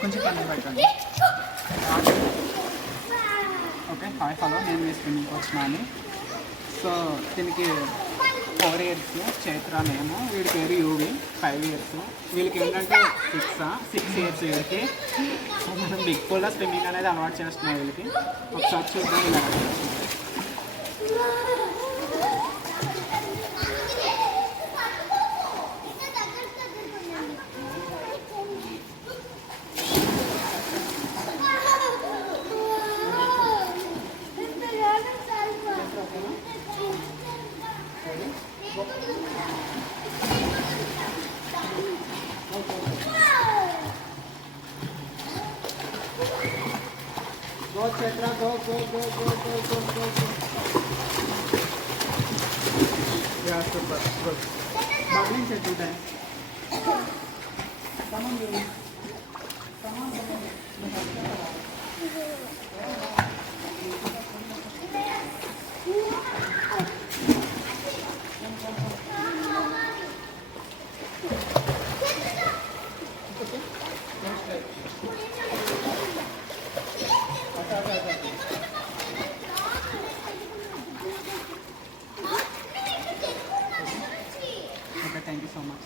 కొంచెం పని పెట్టండి. ఓకే, హాయ్ హలో, నేను మీ స్విమ్మింగ్ కోచ్ నాని. సో దీనికి 4 ఇయర్స్ చైత్ర నేము, వీడి పేరు యూవి 5 ఇయర్స్. వీళ్ళకి ఏంటంటే 6 ఇయర్స్ వీళ్ళకి. సో మనం బిగ్ పూల్లో స్విమ్మింగ్ అనేది అలవాటు చేస్తున్నాం వీళ్ళకి. ఒకసారి చూద్దాం ఇలా చేస్తున్నాం. Go Chetra, go. Yeah, super, good. Bubbling say 2 times. Come on, baby. Come on. Okay, thank you so much.